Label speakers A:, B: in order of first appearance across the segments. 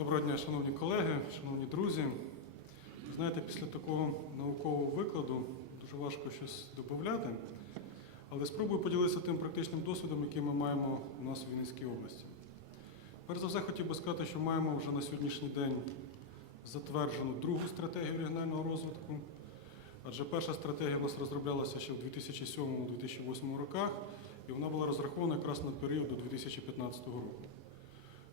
A: Доброго дня, шановні колеги, шановні друзі. Знаєте, після такого наукового викладу дуже важко щось додати, але спробую поділитися тим практичним досвідом, який ми маємо у нас у Вінницькій області. Перш за все, хотів би сказати, що маємо вже на сьогоднішній день затверджену другу стратегію регіонального розвитку. Адже перша стратегія у нас розроблялася ще в 2007-2008 роках, і вона була розрахована якраз на період до 2015 року.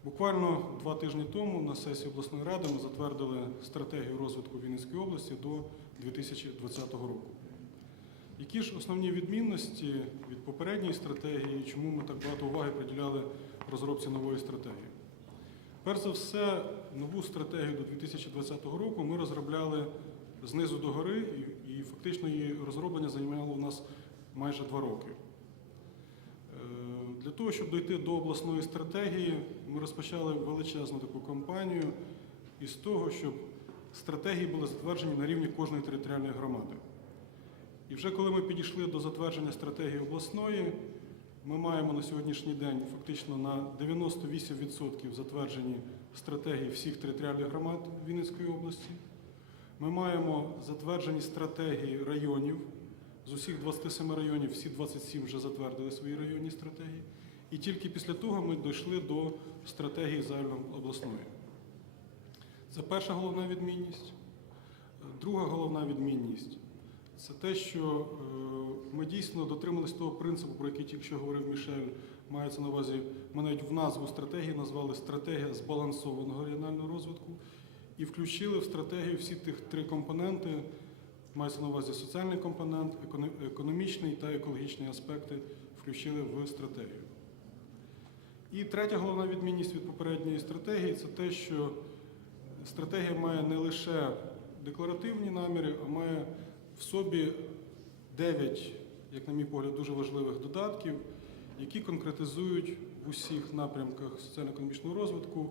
A: Буквально два тижні тому на сесії обласної ради ми затвердили стратегію розвитку Вінницької області до 2020 року. Які ж основні відмінності від попередньої стратегії, чому ми так багато уваги приділяли розробці нової стратегії? Перш за все, нову стратегію до 2020 року ми розробляли знизу до гори, і, фактично її розроблення займало у нас майже два роки. Для того, щоб дойти до обласної стратегії, ми розпочали величезну таку кампанію із того, щоб стратегії були затверджені на рівні кожної територіальної громади. І вже коли ми підійшли до затвердження стратегії обласної, ми маємо на сьогоднішній день фактично на 98% затверджені стратегії всіх територіальних громад Вінницької області. Ми маємо затверджені стратегії районів. З усіх 27 районів всі 27 вже затвердили свої районні стратегії. І тільки після того ми дійшли до стратегії загальнообласної. Це перша головна відмінність. Друга головна відмінність це те, що е, ми дійсно дотрималися того принципу, про який тільки що говорив Мішель, мається на увазі, ми навіть в назву стратегії назвали стратегія збалансованого регіонального розвитку і включили в стратегію всі тих три компоненти, мається на увазі соціальний компонент, економічний та екологічний аспекти включили в стратегію. І третя головна відмінність від попередньої стратегії це те, що стратегія має не лише декларативні наміри, а має в собі 9, як на мій погляд, дуже важливих додатків, які конкретизують в усіх напрямках соціально-економічного розвитку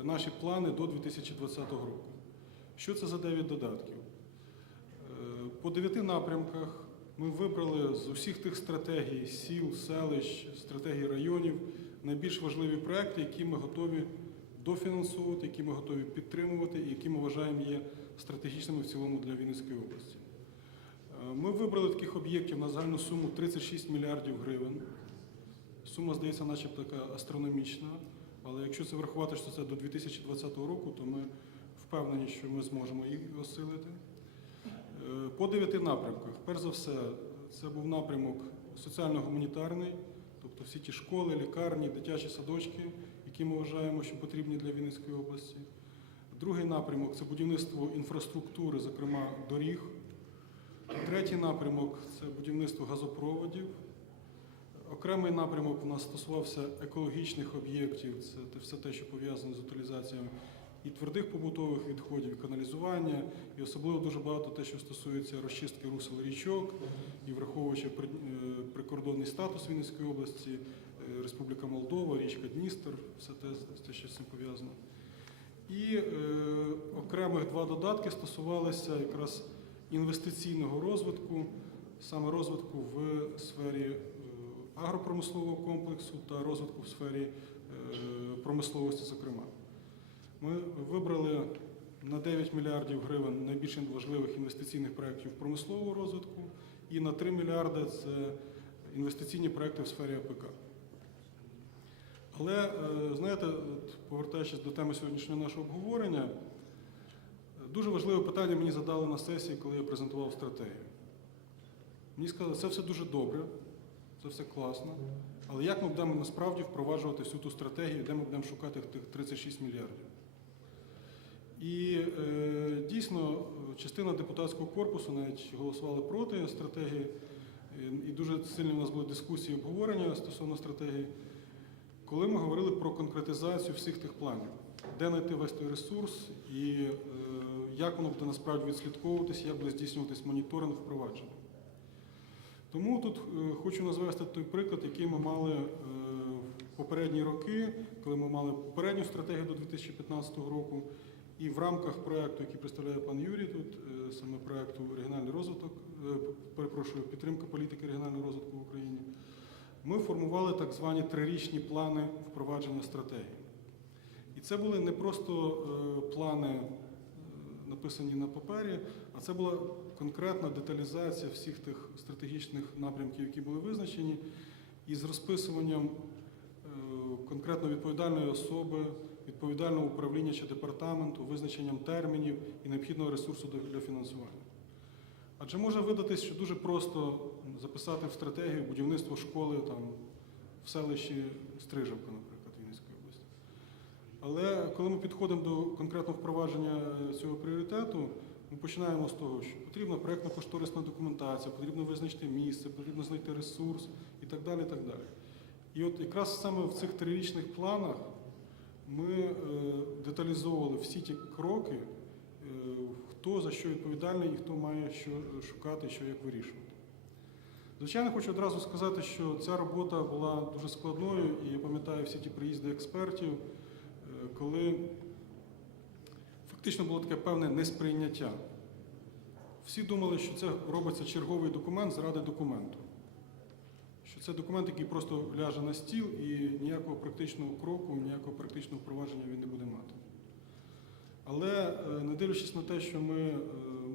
A: е, наші плани до 2020 року. Що це за 9 додатків? По дев'яти напрямках ми вибрали з усіх тих стратегій сіл, селищ, стратегій районів найбільш важливі проекти, які ми готові дофінансовувати, які ми готові підтримувати і які ми вважаємо є стратегічними в цілому для Вінницької області. Е, Ми вибрали таких об'єктів на загальну суму 36 мільярдів гривень. Сума здається, начебто така астрономічна, але якщо це врахувати, що це до 2020 року, то ми впевнені, що ми зможемо їх осилити. Е, По дев'яти напрямках. Перш за все, це був напрямок соціально-гуманітарний, тобто всі ті школи, лікарні, дитячі садочки, які ми вважаємо, що потрібні для Вінницької області. Другий напрямок це будівництво інфраструктури, зокрема доріг. Третій напрямок це будівництво газопроводів. Окремий напрямок у нас стосувався екологічних об'єктів, це все те, що пов'язане з утилізацією і твердих побутових відходів, і каналізування, і особливо дуже багато те, що стосується розчистки русел річок, і враховуючи е, прикордонний статус Вінницької області, е, Республіка Молдова, річка Дністер, все те, те, що з цим пов'язано. І е, окремих два додатки стосувалися якраз інвестиційного розвитку, саме розвитку в сфері е, агропромислового комплексу та розвитку в сфері е, промисловості, зокрема. Ми вибрали на 9 мільярдів гривень найбільш важливих інвестиційних проєктів промислового розвитку і на 3 мільярди це інвестиційні проєкти в сфері АПК. Але, е, знаєте, повертаючись до теми сьогоднішнього нашого обговорення, дуже важливе питання мені задали на сесії, коли я презентував стратегію. Мені сказали, це все дуже добре, це все класно, але як ми будемо насправді впроваджувати всю ту стратегію, де ми будемо шукати тих 36 мільярдів? І е, дійсно, частина депутатського корпусу навіть голосували проти стратегії, е, і дуже сильні у нас були дискусії обговорення стосовно стратегії, коли ми говорили про конкретизацію всіх тих планів, де знайти весь той ресурс і е, як воно буде насправді відслідковуватися, як буде здійснюватись моніторинг впровадження. Тому тут е, хочу назвести той приклад, який ми мали е, в попередні роки, коли ми мали попередню стратегію до 2015 року. І в рамках проєкту, який представляє пан Юрій, тут е, саме проєкту регіональний розвиток, е, перепрошую, підтримка політики регіонального розвитку в Україні, ми формували так звані трирічні плани впровадження стратегії. І це були не просто е, плани, написані на папері, а це була конкретна деталізація всіх тих стратегічних напрямків, які були визначені, і з розписуванням конкретно відповідальної особи, відповідального управління чи департаменту, визначенням термінів і необхідного ресурсу для- фінансування. Адже може видатись, що дуже просто записати в стратегію будівництво школи там, в селищі Стрижавка, наприклад, Вінницької області. Але коли ми підходимо до конкретного впровадження цього пріоритету, ми починаємо з того, що потрібна проєктно-кошторисна документація, потрібно визначити місце, потрібно знайти ресурс і так далі. І, так далі. і от якраз саме в цих трирічних планах ми е, деталізовували всі ті кроки, е, хто за що відповідальний і хто має що шукати, що як вирішувати. Звичайно, хочу одразу сказати, що ця робота була дуже складною, і я пам'ятаю всі ті приїзди експертів, е, коли фактично було таке певне несприйняття. Всі думали, що це робиться черговий документ заради документу. Це документ, який просто ляже на стіл і ніякого практичного кроку, ніякого практичного впровадження він не буде мати. Але е, не дивлячись на те, що ми е,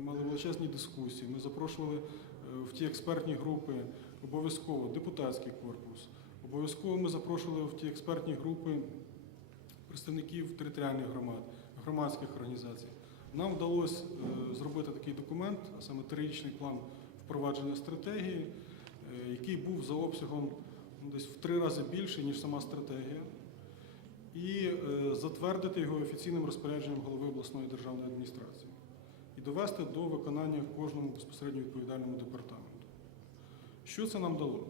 A: мали величезні дискусії, ми запрошували е, в ті експертні групи обов'язково депутатський корпус, обов'язково ми запрошували в ті експертні групи представників територіальних громад, громадських організацій. Нам вдалося зробити такий документ, а саме трирічний план впровадження стратегії, який був за обсягом ну, десь в три рази більший, ніж сама стратегія і е, затвердити його офіційним розпорядженням голови обласної державної адміністрації і довести до виконання кожному безпосередньо відповідальному департаменту. Що це нам дало?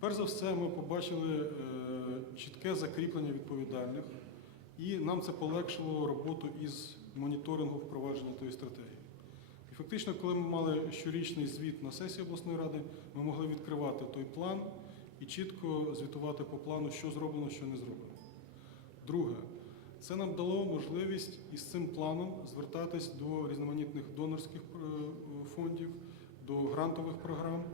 A: Перш за все, ми побачили е, чітке закріплення відповідальних, і нам це полегшило роботу із моніторингу впровадження тої стратегії. Фактично, коли ми мали щорічний звіт на сесії обласної ради, ми могли відкривати той план і чітко звітувати по плану, що зроблено, що не зроблено. Друге, це нам дало можливість із цим планом звертатись до різноманітних донорських е, фондів, до грантових програм,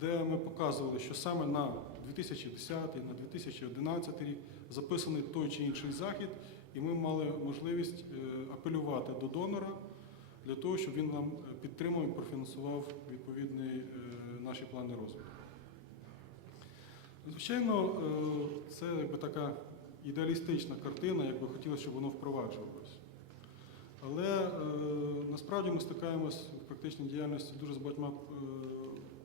A: де ми показували, що саме на 2010, на 2011 рік записаний той чи інший захід, і ми мали можливість е, апелювати до донора для того, щоб він нам підтримав і профінансував відповідні е, наші плани розвитку. Звичайно, е, це якби така ідеалістична картина, як би хотілося, щоб воно впроваджувалося. Але е, насправді ми стикаємось в практичній діяльності дуже з багатьма е,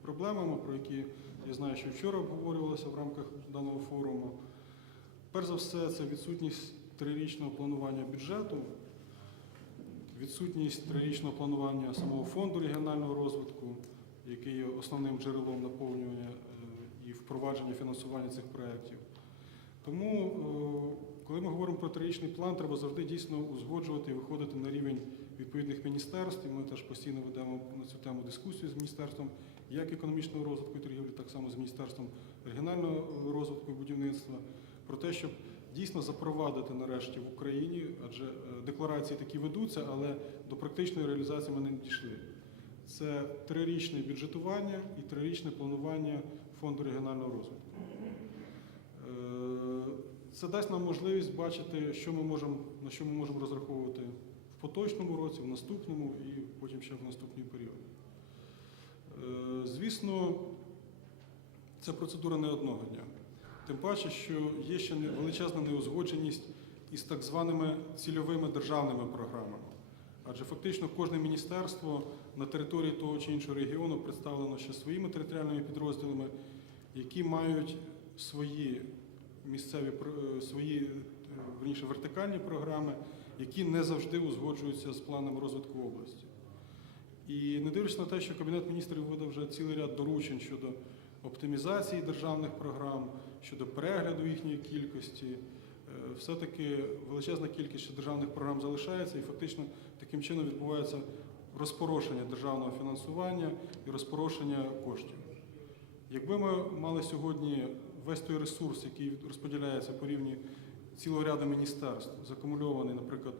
A: проблемами, про які я знаю, що вчора обговорювалося в рамках даного форуму. Перш за все, це відсутність трирічного планування бюджету, відсутність трирічного планування самого фонду регіонального розвитку, який є основним джерелом наповнювання е, і впровадження фінансування цих проєктів. Тому, е, коли ми говоримо про трирічний план, треба завжди дійсно узгоджувати і виходити на рівень відповідних міністерств. І ми теж постійно ведемо на цю тему дискусію з міністерством як економічного розвитку і торгівлі, так само з міністерством регіонального розвитку і будівництва, про те, щоб дійсно запровадити нарешті в Україні, адже е, декларації такі ведуться, але до практичної реалізації ми не дійшли. Це трирічне бюджетування і трирічне планування фонду регіонального розвитку. Е, Це дасть нам можливість бачити, що ми можемо, на що ми можемо розраховувати в поточному році, в наступному і потім ще в наступний період. Е, Звісно, це процедура не одного дня. Тим паче, що є ще величезна неузгодженість із так званими цільовими державними програмами. Адже фактично кожне міністерство на території того чи іншого регіону представлено ще своїми територіальними підрозділами, які мають свої місцеві е, свої е, верніше, вертикальні програми, які не завжди узгоджуються з планом розвитку області. І не дивлячись на те, що Кабінет міністрів видав вже цілий ряд доручень щодо оптимізації державних програм, щодо перегляду їхньої кількості, е, все-таки величезна кількість державних програм залишається, і фактично таким чином відбувається розпорошення державного фінансування і розпорошення коштів. Якби ми мали сьогодні весь той ресурс, який розподіляється по рівні цілого ряду міністерств, закумульований, наприклад,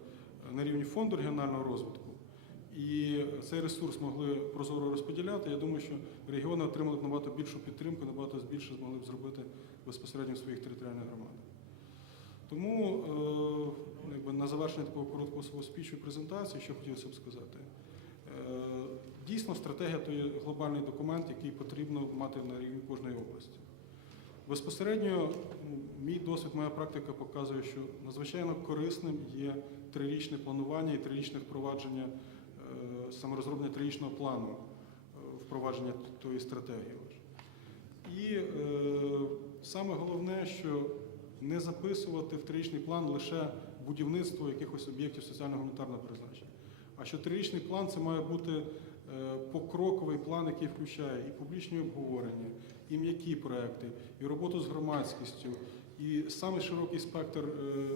A: на рівні фонду регіонального розвитку, і цей ресурс могли прозоро розподіляти, я думаю, що регіони отримали б набагато більшу підтримку, набагато більше змогли б зробити безпосередньо в своїх територіальних громадах. Тому е, на завершення такого короткого свого спічу і презентації, що хотілося б сказати. Е, Дійсно, стратегія то є глобальний документ, який потрібно мати на рівні кожної області. Безпосередньо ну, мій досвід, моя практика показує, що надзвичайно корисним є трирічне планування і трирічне впровадження, е, саме розроблення трирічного плану е, впровадження тої стратегії. І е, саме головне, що не записувати в трирічний план лише будівництво якихось об'єктів соціально-гуманітарного призначення. А що трирічний план це має бути покроковий план, який включає і публічні обговорення, і м'які проекти, і роботу з громадськістю, і саме широкий спектр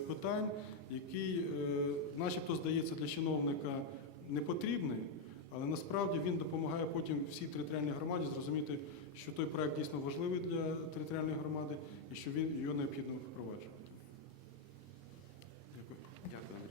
A: питань, який, начебто, здається для чиновника не потрібний, але насправді він допомагає потім всій територіальній громаді зрозуміти, що той проект дійсно важливий для територіальної громади і що він його необхідно впроваджувати.